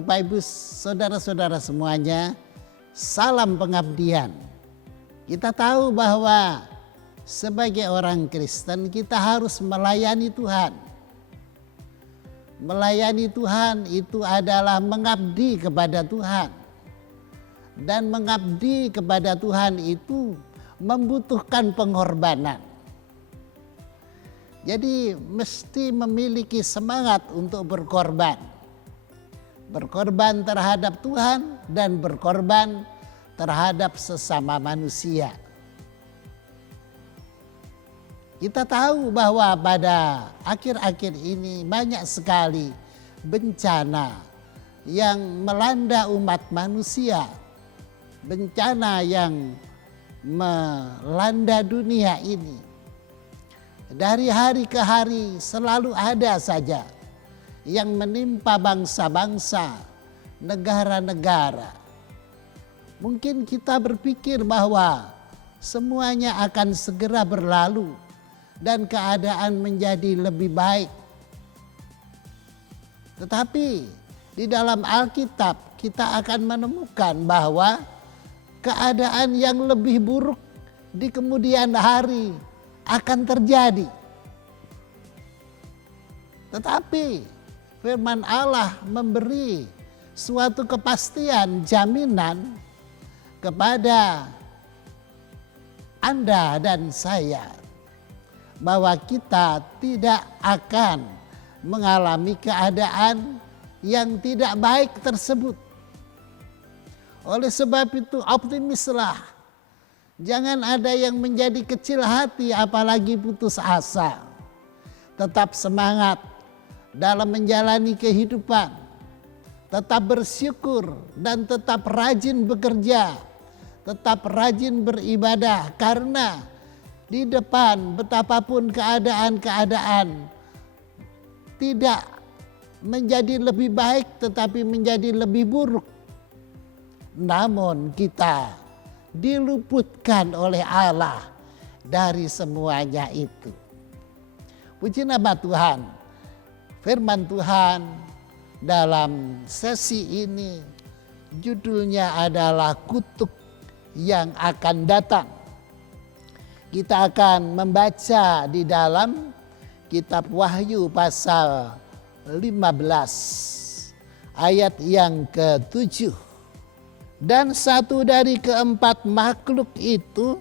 Bapak Ibu saudara-saudara semuanya, salam pengabdian. Kita tahu bahwa sebagai orang Kristen kita harus melayani Tuhan. Melayani Tuhan itu adalah mengabdi kepada Tuhan. Dan mengabdi kepada Tuhan itu membutuhkan pengorbanan. Jadi mesti memiliki semangat untuk berkorban. Berkorban terhadap Tuhan dan berkorban terhadap sesama manusia. Kita tahu bahwa pada akhir-akhir ini banyak sekali bencana yang melanda umat manusia. Bencana yang melanda dunia ini. Dari hari ke hari selalu ada saja yang menimpa bangsa-bangsa, negara-negara. Mungkin kita berpikir bahwa semuanya akan segera berlalu dan keadaan menjadi lebih baik. Tetapi di dalam Alkitab kita akan menemukan bahwa keadaan yang lebih buruk di kemudian hari akan terjadi. Tetapi firman Allah memberi suatu kepastian, jaminan kepada Anda dan saya bahwa kita tidak akan mengalami keadaan yang tidak baik tersebut. Oleh sebab itu optimislah. Jangan ada yang menjadi kecil hati apalagi putus asa. Tetap semangat dalam menjalani kehidupan, tetap bersyukur dan tetap rajin bekerja, tetap rajin beribadah, karena di depan betapapun keadaan-keadaan tidak menjadi lebih baik tetapi menjadi lebih buruk, namun kita diluputkan oleh Allah dari semuanya itu. Puji nama Tuhan. Firman Tuhan dalam sesi ini judulnya adalah kutuk yang akan datang. Kita akan membaca di dalam kitab Wahyu pasal 15 ayat yang ke-7. Dan satu dari keempat makhluk itu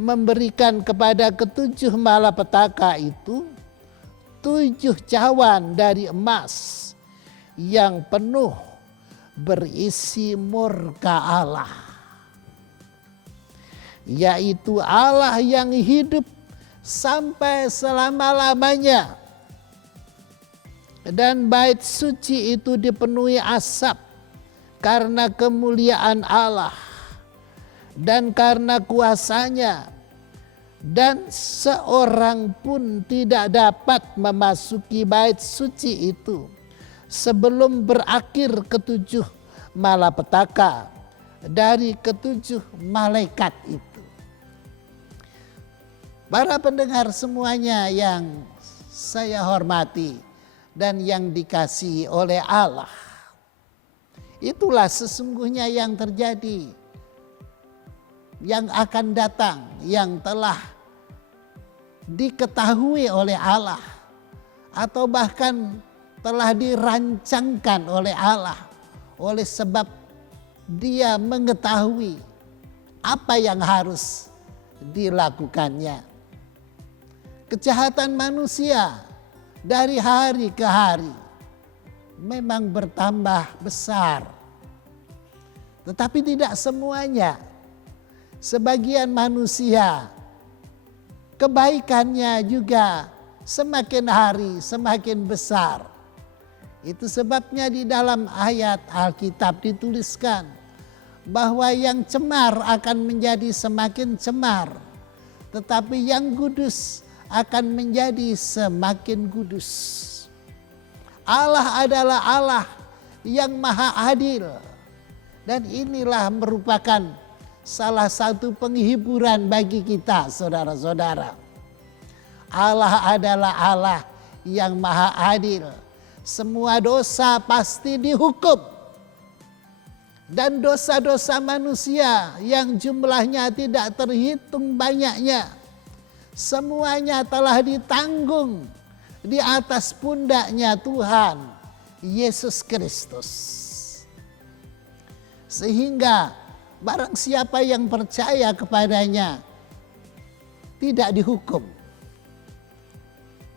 memberikan kepada ketujuh malapetaka itu 7 cawan dari emas yang penuh berisi murka Allah. Yaitu Allah yang hidup sampai selama-lamanya. Dan bait suci itu dipenuhi asap karena kemuliaan Allah dan karena kuasanya. Dan seorang pun tidak dapat memasuki bait suci itu sebelum berakhir ketujuh malapetaka dari ketujuh malaikat itu. Para pendengar semuanya yang saya hormati dan yang dikasihi oleh Allah, itulah sesungguhnya yang terjadi, yang akan datang, yang telah diketahui oleh Allah atau bahkan telah dirancangkan oleh Allah, oleh sebab Dia mengetahui apa yang harus dilakukannya. Kejahatan manusia dari hari ke hari memang bertambah besar, tetapi tidak semuanya. Sebagian manusia kebaikannya juga semakin hari semakin besar. Itu sebabnya di dalam ayat Alkitab dituliskan bahwa yang cemar akan menjadi semakin cemar, tetapi yang kudus akan menjadi semakin kudus. Allah adalah Allah yang maha adil, dan inilah merupakan salah satu penghiburan bagi kita, saudara-saudara. Allah adalah Allah yang maha adil. semua dosa pasti dihukum. Dan dosa-dosa manusia yang jumlahnya tidak terhitung banyaknya, semuanya telah ditanggung di atas pundaknya Tuhan Yesus Kristus. Sehingga barang siapa yang percaya kepadanya tidak dihukum.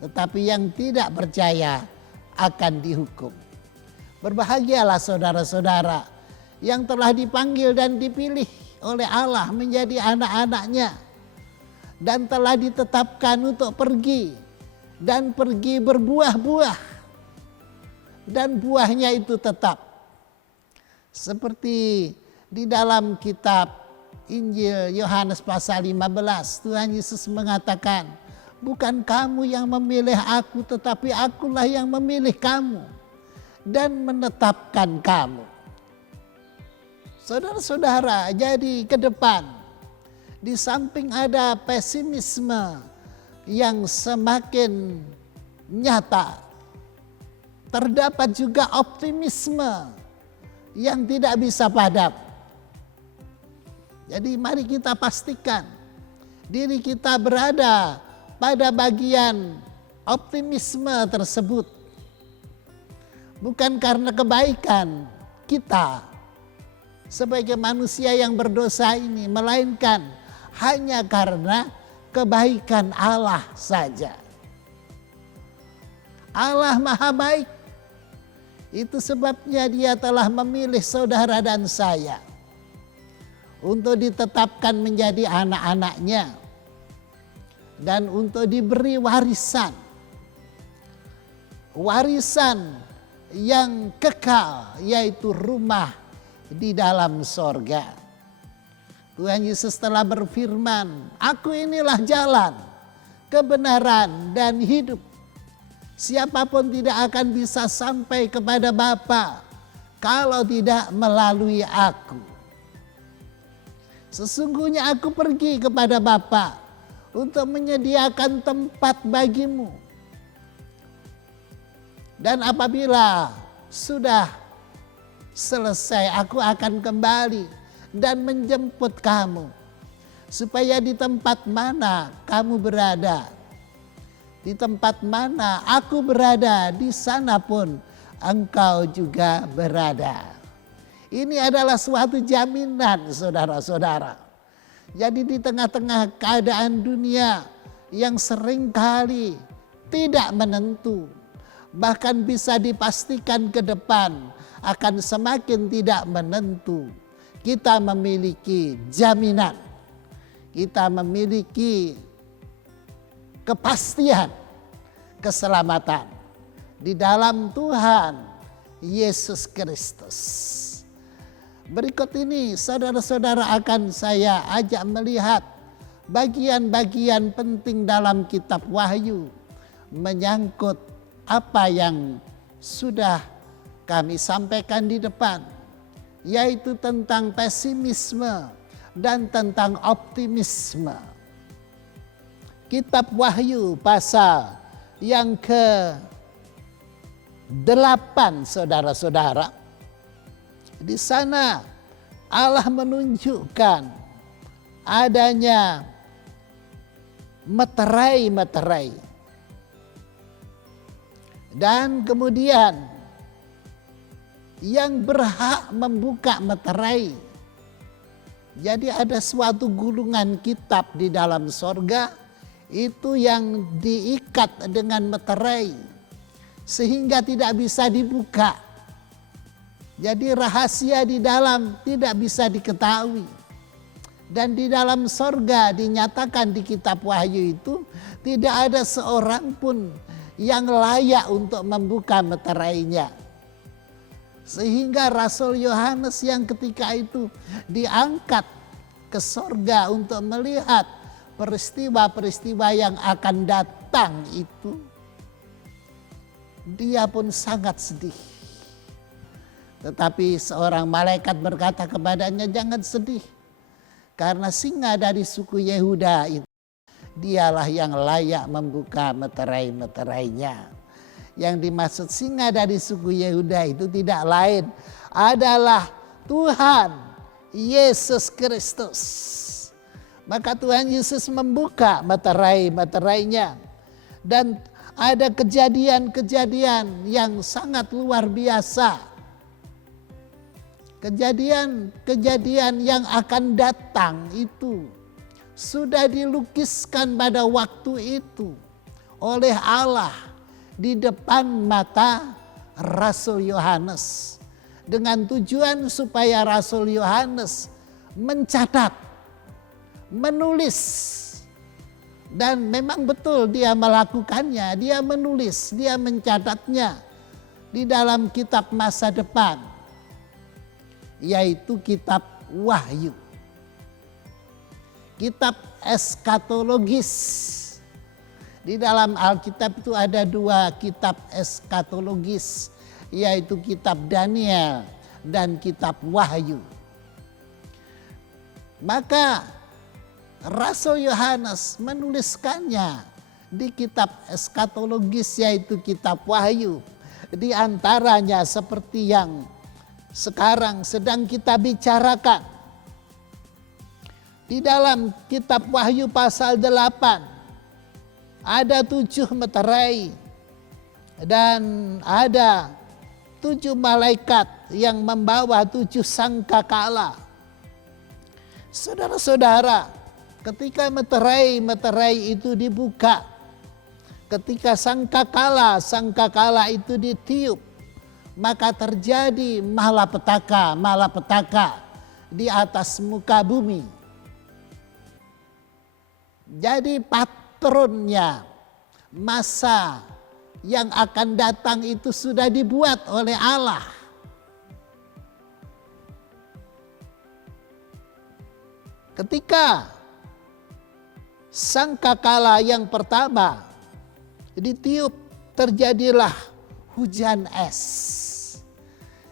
Tetapi yang tidak percaya akan dihukum. Berbahagialah saudara-saudara yang telah dipanggil dan dipilih oleh Allah menjadi anak-anaknya, dan telah ditetapkan untuk pergi dan pergi berbuah-buah, dan buahnya itu tetap. Seperti di dalam kitab Injil Yohanes pasal 15, Tuhan Yesus mengatakan, bukan kamu yang memilih aku, tetapi akulah yang memilih kamu dan menetapkan kamu. Saudara-saudara, jadi ke depan, di samping ada pesimisme yang semakin nyata, terdapat juga optimisme yang tidak bisa padam. Jadi mari kita pastikan diri kita berada pada bagian optimisme tersebut. Bukan karena kebaikan kita sebagai manusia yang berdosa ini, melainkan hanya karena kebaikan Allah saja. Allah Maha Baik. Itu sebabnya Dia telah memilih saudara dan saya untuk ditetapkan menjadi anak-anaknya dan untuk diberi warisan. Warisan yang kekal, yaitu rumah di dalam sorga. Tuhan Yesus telah berfirman, aku inilah jalan, kebenaran, dan hidup. Siapapun tidak akan bisa sampai kepada Bapa kalau tidak melalui aku. Sesungguhnya aku pergi kepada Bapa untuk menyediakan tempat bagimu. Dan apabila sudah selesai, aku akan kembali dan menjemput kamu, supaya di tempat mana kamu berada, di tempat mana aku berada, di sana pun engkau juga berada. Ini adalah suatu jaminan, saudara-saudara. Jadi di tengah-tengah keadaan dunia yang seringkali tidak menentu, bahkan bisa dipastikan ke depan akan semakin tidak menentu, kita memiliki jaminan, kita memiliki kepastian keselamatan di dalam Tuhan Yesus Kristus. Berikut ini saudara-saudara akan saya ajak melihat bagian-bagian penting dalam kitab Wahyu menyangkut apa yang sudah kami sampaikan di depan, yaitu tentang pesimisme dan tentang optimisme. Kitab Wahyu pasal yang ke-8, saudara-saudara. Di sana Allah menunjukkan adanya meterai-meterai. Dan kemudian yang berhak membuka meterai. Jadi ada suatu gulungan kitab di dalam sorga itu yang diikat dengan meterai sehingga tidak bisa dibuka. Jadi rahasia di dalam tidak bisa diketahui. Dan di dalam sorga dinyatakan di kitab Wahyu itu tidak ada seorang pun yang layak untuk membuka meterainya. Sehingga Rasul Yohanes yang ketika itu diangkat ke sorga untuk melihat peristiwa-peristiwa yang akan datang itu, dia pun sangat sedih. Tetapi seorang malaikat berkata kepadanya, jangan sedih. Karena singa dari suku Yehuda itu, dialah yang layak membuka meterai-meterainya. Yang dimaksud singa dari suku Yehuda itu tidak lain adalah Tuhan Yesus Kristus. Maka Tuhan Yesus membuka meterainya. Dan ada kejadian-kejadian yang sangat luar biasa. Kejadian-kejadian yang akan datang itu sudah dilukiskan pada waktu itu oleh Allah di depan mata Rasul Yohanes. Dengan tujuan supaya Rasul Yohanes mencatat, menulis. Dan memang betul dia melakukannya, dia menulis, dia mencatatnya di dalam kitab masa depan, yaitu kitab Wahyu. Kitab eskatologis. Di dalam Alkitab itu ada 2 kitab eskatologis, yaitu kitab Daniel dan kitab Wahyu. Maka Rasul Yohanes menuliskannya di kitab eskatologis, yaitu kitab Wahyu. Di antaranya seperti yang sekarang sedang kita bicarakan. Di dalam kitab Wahyu pasal 8 ada 7 meterai dan ada 7 malaikat yang membawa 7 sangkakala. Saudara-saudara, ketika meterai itu dibuka, ketika sangkakala itu ditiup, maka terjadi malapetaka di atas muka bumi. Jadi patronnya masa yang akan datang itu sudah dibuat oleh Allah. Ketika sangkakala yang pertama ditiup, terjadilah hujan es.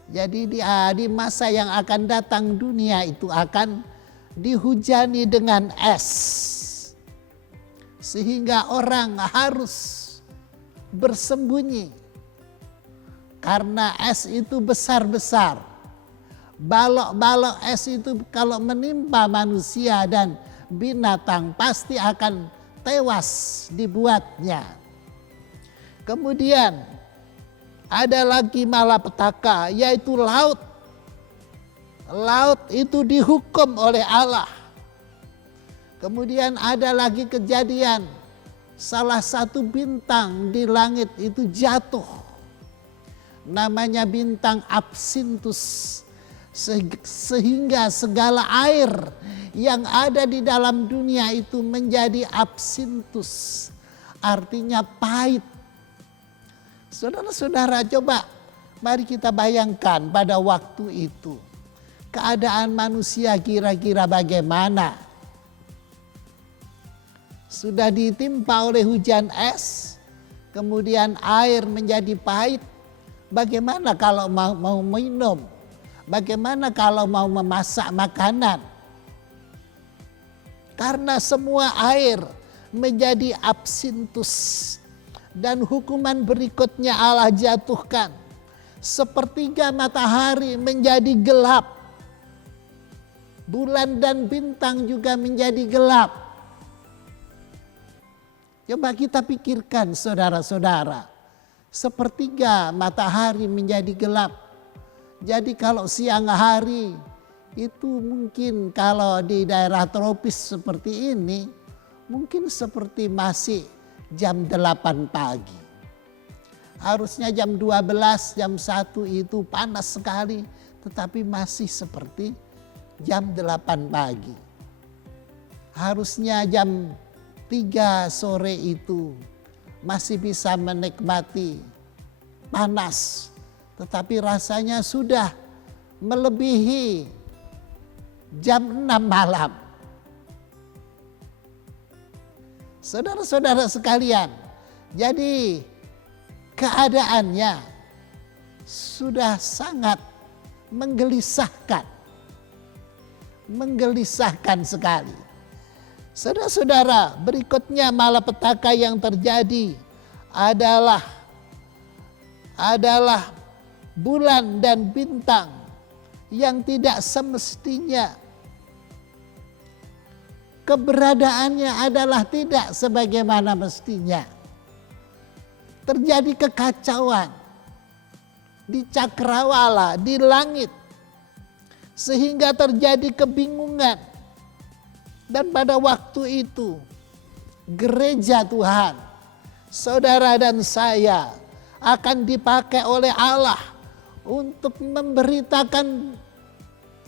Jadi di masa yang akan datang dunia itu akan dihujani dengan es. Sehingga orang harus bersembunyi. Karena es itu besar-besar. Balok-balok es itu kalau menimpa manusia dan binatang pasti akan tewas dibuatnya. Kemudian ada lagi malapetaka, yaitu laut. Laut itu dihukum oleh Allah. Kemudian ada lagi kejadian, salah satu bintang di langit itu jatuh. Namanya bintang Absintus. Sehingga segala air yang ada di dalam dunia itu menjadi absintus. Artinya pahit. Saudara-saudara, coba mari kita bayangkan pada waktu itu. Keadaan manusia kira-kira bagaimana? Sudah ditimpa oleh hujan es, kemudian air menjadi pahit. Bagaimana kalau mau minum? Bagaimana kalau mau memasak makanan? Karena semua air menjadi absintus. Dan hukuman berikutnya Allah jatuhkan. Sepertiga matahari menjadi gelap. Bulan dan bintang juga menjadi gelap. Coba kita pikirkan saudara-saudara. Sepertiga matahari menjadi gelap. Jadi kalau siang hari itu mungkin kalau di daerah tropis seperti ini. Mungkin seperti masih jam 8 pagi. Harusnya jam 12, jam 1 itu panas sekali. Tetapi masih seperti jam 8 pagi. Harusnya jam 3 sore itu masih bisa menikmati panas. Tetapi rasanya sudah melebihi jam 6 malam. Saudara-saudara sekalian, jadi keadaannya sudah sangat menggelisahkan. Menggelisahkan sekali. Saudara-saudara, berikutnya malapetaka yang terjadi adalah adalah bulan dan bintang yang tidak semestinya keberadaannya adalah tidak sebagaimana mestinya. Terjadi kekacauan di cakrawala, di langit, sehingga terjadi kebingungan. Dan pada waktu itu gereja Tuhan, saudara dan saya, akan dipakai oleh Allah untuk memberitakan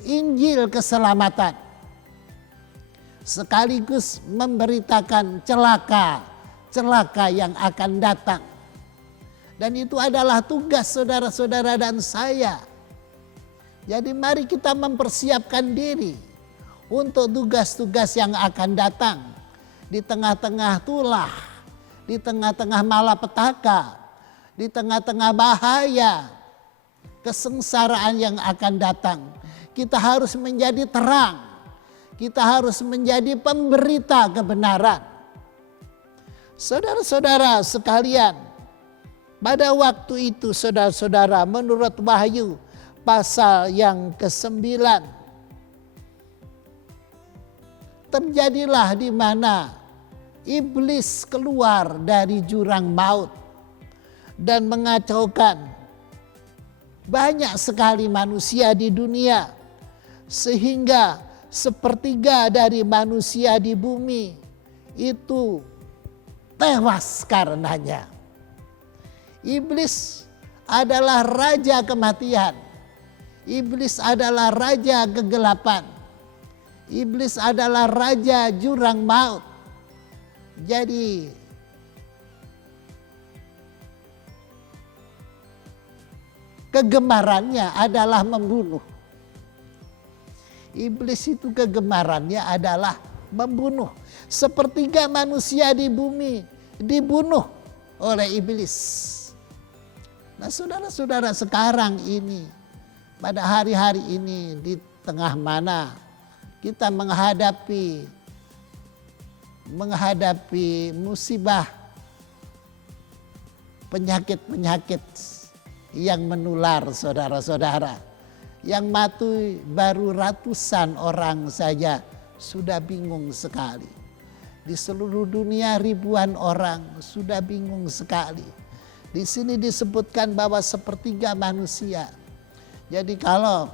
Injil keselamatan, sekaligus memberitakan celaka yang akan datang. Dan itu adalah tugas saudara-saudara dan saya. Jadi mari kita mempersiapkan diri untuk tugas-tugas yang akan datang. Di tengah-tengah tulah, di tengah-tengah malapetaka, di tengah-tengah bahaya, kesengsaraan yang akan datang. Kita harus menjadi terang. Kita harus menjadi pemberita kebenaran. Saudara-saudara sekalian, pada waktu itu saudara-saudara, menurut Wahyu pasal yang ke-9, terjadilah di mana iblis keluar dari jurang maut dan mengacaukan banyak sekali manusia di dunia, sehingga sepertiga dari manusia di bumi itu tewas karenanya. Iblis adalah raja kematian. Iblis adalah raja kegelapan. Iblis adalah raja jurang maut. Jadi kegemarannya adalah membunuh. Iblis itu kegemarannya adalah membunuh. Sepertiga manusia di bumi dibunuh oleh iblis. Nah saudara-saudara sekalian ini, pada hari-hari ini, di tengah mana kita menghadapi musibah, penyakit-penyakit yang menular saudara-saudara. Yang mati baru ratusan orang saja sudah bingung sekali. Di seluruh dunia ribuan orang sudah bingung sekali. Di sini disebutkan bahwa sepertiga manusia. Jadi kalau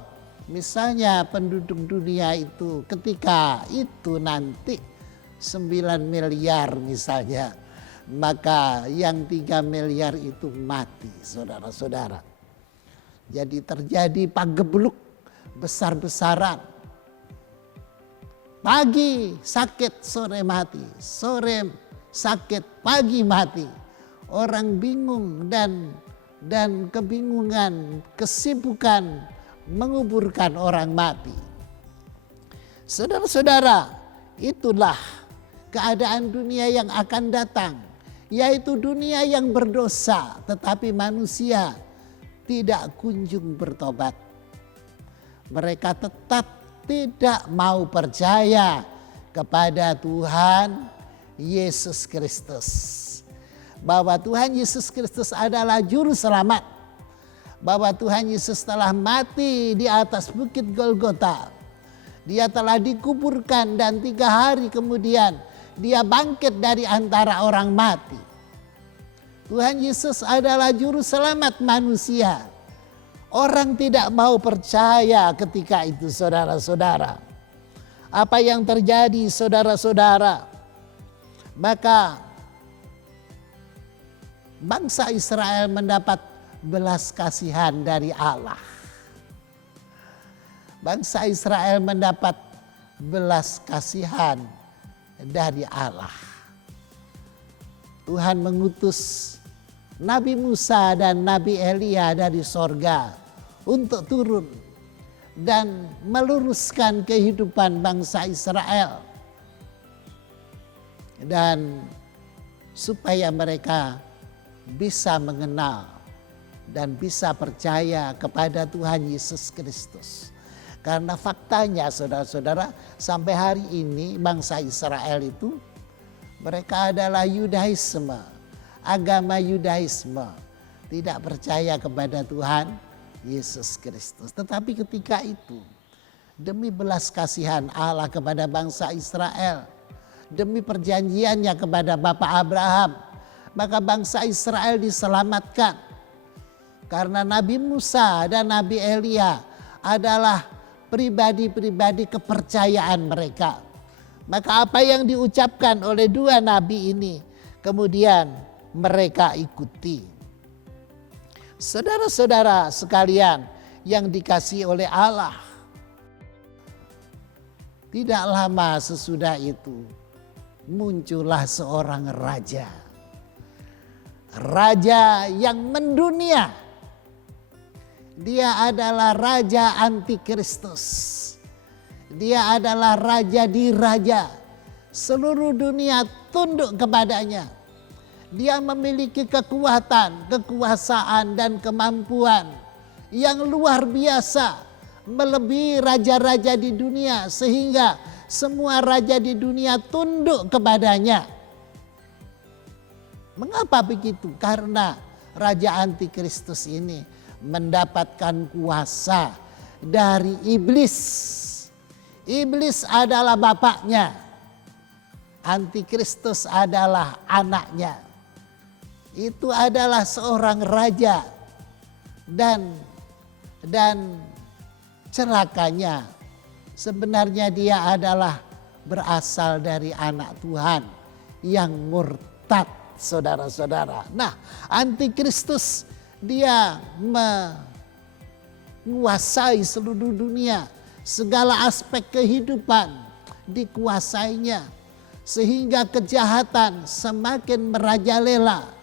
misalnya penduduk dunia itu ketika itu nanti 9 miliar misalnya, maka yang 3 miliar itu mati saudara-saudara. Jadi terjadi pagebluk besar-besaran. Pagi sakit, sore mati. Sore sakit, pagi mati. Orang bingung dan kebingungan, kesibukan menguburkan orang mati. Saudara-saudara, itulah keadaan dunia yang akan datang. Yaitu dunia yang berdosa, tetapi manusia tidak kunjung bertobat. Mereka tetap tidak mau percaya kepada Tuhan Yesus Kristus. Bahwa Tuhan Yesus Kristus adalah juru selamat. Bahwa Tuhan Yesus telah mati di atas bukit Golgota. Dia telah dikuburkan dan 3 hari kemudian dia bangkit dari antara orang mati. Tuhan Yesus adalah juru selamat manusia. Orang tidak mau percaya ketika itu saudara-saudara. Apa yang terjadi saudara-saudara? Maka bangsa Israel mendapat belas kasihan dari Allah. Bangsa Israel mendapat belas kasihan dari Allah. Tuhan mengutus Nabi Musa dan Nabi Elia dari sorga untuk turun dan meluruskan kehidupan bangsa Israel. Dan supaya mereka bisa mengenal dan bisa percaya kepada Tuhan Yesus Kristus. Karena faktanya saudara-saudara, sampai hari ini bangsa Israel itu mereka adalah Yudaisme, agama Yudaisme. tidak percaya kepada Tuhan Yesus Kristus. Tetapi ketika itu, demi belas kasihan Allah kepada bangsa Israel, demi perjanjiannya kepada Bapak Abraham, maka bangsa Israel diselamatkan. Karena Nabi Musa dan Nabi Elia adalah pribadi-pribadi kepercayaan mereka. Maka apa yang diucapkan oleh dua nabi ini kemudian mereka ikuti. Saudara-saudara sekalian yang dikasihi oleh Allah, tidak lama sesudah itu muncullah seorang raja. Raja yang mendunia. Dia adalah raja antikristus. Dia adalah raja di raja. Seluruh dunia tunduk kepadanya. Dia memiliki kekuatan, kekuasaan dan kemampuan yang luar biasa, melebihi raja-raja di dunia, sehingga semua raja di dunia tunduk kepadanya. Mengapa begitu? Karena raja antikristus ini mendapatkan kuasa dari iblis. Iblis adalah bapaknya, antikristus adalah anaknya. Itu adalah seorang raja dan celakanya sebenarnya dia adalah berasal dari anak Tuhan yang murtad, saudara-saudara. Nah, antikristus dia menguasai seluruh dunia, segala aspek kehidupan dikuasainya, sehingga kejahatan semakin merajalela.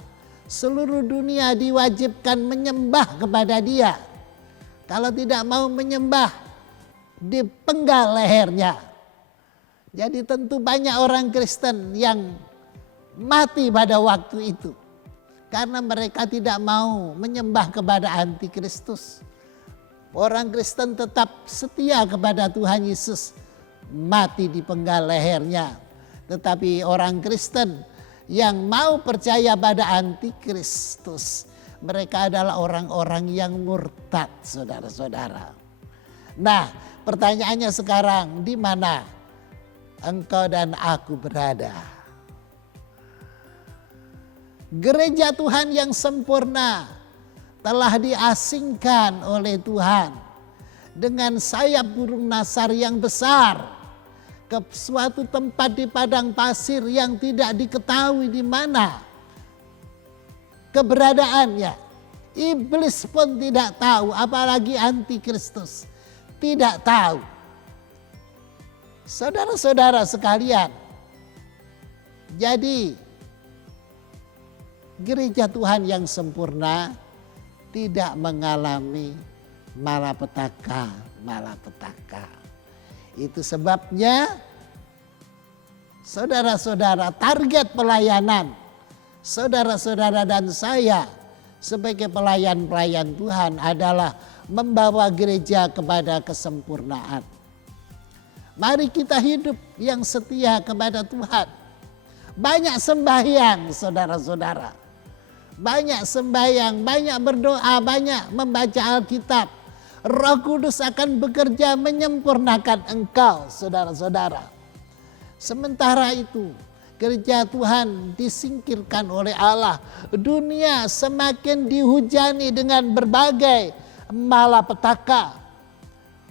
Seluruh dunia diwajibkan menyembah kepada dia. Kalau tidak mau menyembah, dipenggal lehernya. Jadi tentu banyak orang Kristen yang mati pada waktu itu, karena mereka tidak mau menyembah kepada antikristus. Orang Kristen tetap setia kepada Tuhan Yesus, mati dipenggal lehernya. Tetapi orang Kristen yang mau percaya pada antikristus, mereka adalah orang-orang yang murtad, saudara-saudara. Nah, pertanyaannya sekarang, di mana engkau dan aku berada? Gereja Tuhan yang sempurna telah diasingkan oleh Tuhan dengan sayap burung nasar yang besar ke suatu tempat di padang pasir yang tidak diketahui di mana keberadaannya. Iblis pun tidak tahu, apalagi antikristus tidak tahu. Saudara-saudara sekalian, jadi gereja Tuhan yang sempurna tidak mengalami malapetaka. Itu sebabnya saudara-saudara, target pelayanan saudara-saudara dan saya sebagai pelayan-pelayan Tuhan adalah membawa gereja kepada kesempurnaan. Mari kita hidup yang setia kepada Tuhan. Banyak sembahyang, saudara-saudara. Banyak sembahyang, banyak berdoa, banyak membaca Alkitab. Roh Kudus akan bekerja menyempurnakan engkau, saudara-saudara. Sementara itu, gereja Tuhan disingkirkan oleh Allah. Dunia semakin dihujani dengan berbagai malapetaka.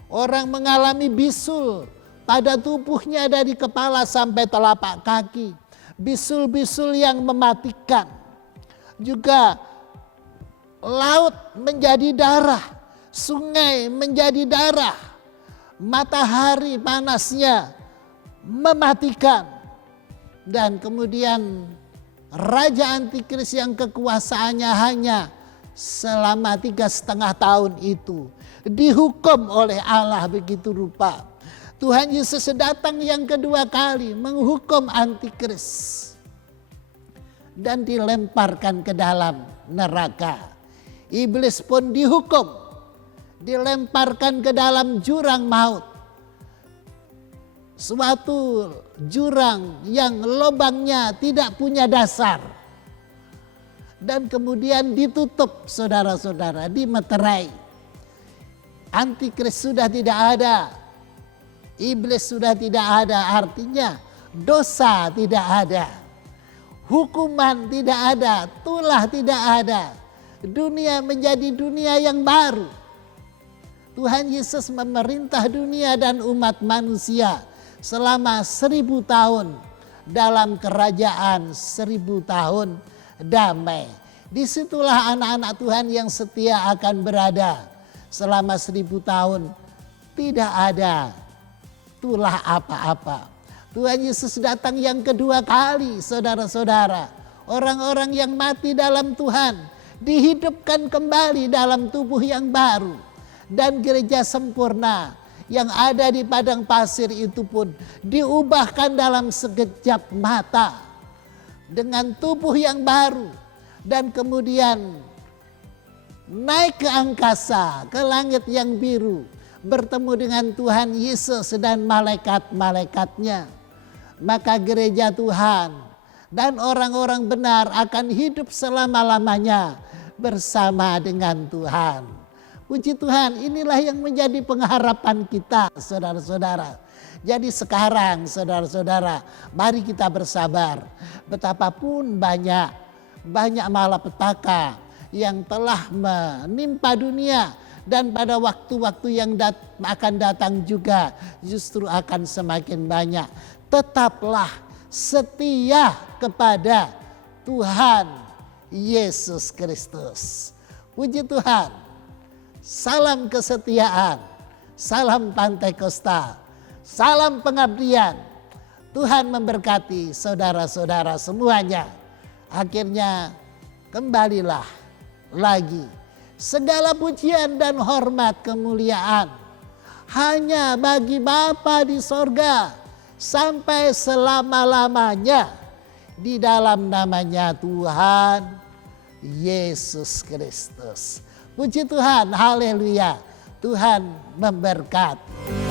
Orang mengalami bisul pada tubuhnya dari kepala sampai telapak kaki. Bisul-bisul yang mematikan. Juga laut menjadi darah, sungai menjadi darah, matahari panasnya mematikan. Dan kemudian raja antikris yang kekuasaannya hanya selama 3,5 tahun itu dihukum oleh Allah begitu rupa. Tuhan Yesus datang yang kedua kali menghukum antikris dan dilemparkan ke dalam neraka. Iblis pun dihukum, dilemparkan ke dalam jurang maut. Suatu jurang yang lubangnya tidak punya dasar. dan kemudian ditutup saudara-saudara, dimeterai. Antikris sudah tidak ada, iblis sudah tidak ada, artinya dosa tidak ada, hukuman tidak ada, tulah tidak ada. Dunia menjadi dunia yang baru. Tuhan Yesus memerintah dunia dan umat manusia selama 1000 tahun dalam kerajaan 1000 tahun damai. Disitulah anak-anak Tuhan yang setia akan berada selama 1000 tahun. Tidak ada tulah apa-apa. Tuhan Yesus datang yang kedua kali, saudara-saudara. Orang-orang yang mati dalam Tuhan dihidupkan kembali dalam tubuh yang baru. Dan gereja sempurna yang ada di padang pasir itu pun diubahkan dalam sekejap mata dengan tubuh yang baru, dan kemudian naik ke angkasa, ke langit yang biru, bertemu dengan Tuhan Yesus dan malaikat-malaikatnya. Maka gereja Tuhan dan orang-orang benar akan hidup selama-lamanya bersama dengan Tuhan. Puji Tuhan, inilah yang menjadi pengharapan kita, saudara-saudara. Jadi sekarang, saudara-saudara, mari kita bersabar. Betapapun banyak malapetaka yang telah menimpa dunia, dan pada waktu-waktu yang akan datang juga justru akan semakin banyak. Tetaplah setia kepada Tuhan Yesus Kristus. Puji Tuhan. Salam kesetiaan, salam Pantekosta, salam pengabdian. Tuhan memberkati saudara-saudara semuanya. Akhirnya kembalilah lagi. Segala pujian dan hormat kemuliaan hanya bagi Bapa di sorga sampai selama-lamanya di dalam namanya Tuhan Yesus Kristus. Puji Tuhan, haleluya. Tuhan memberkati.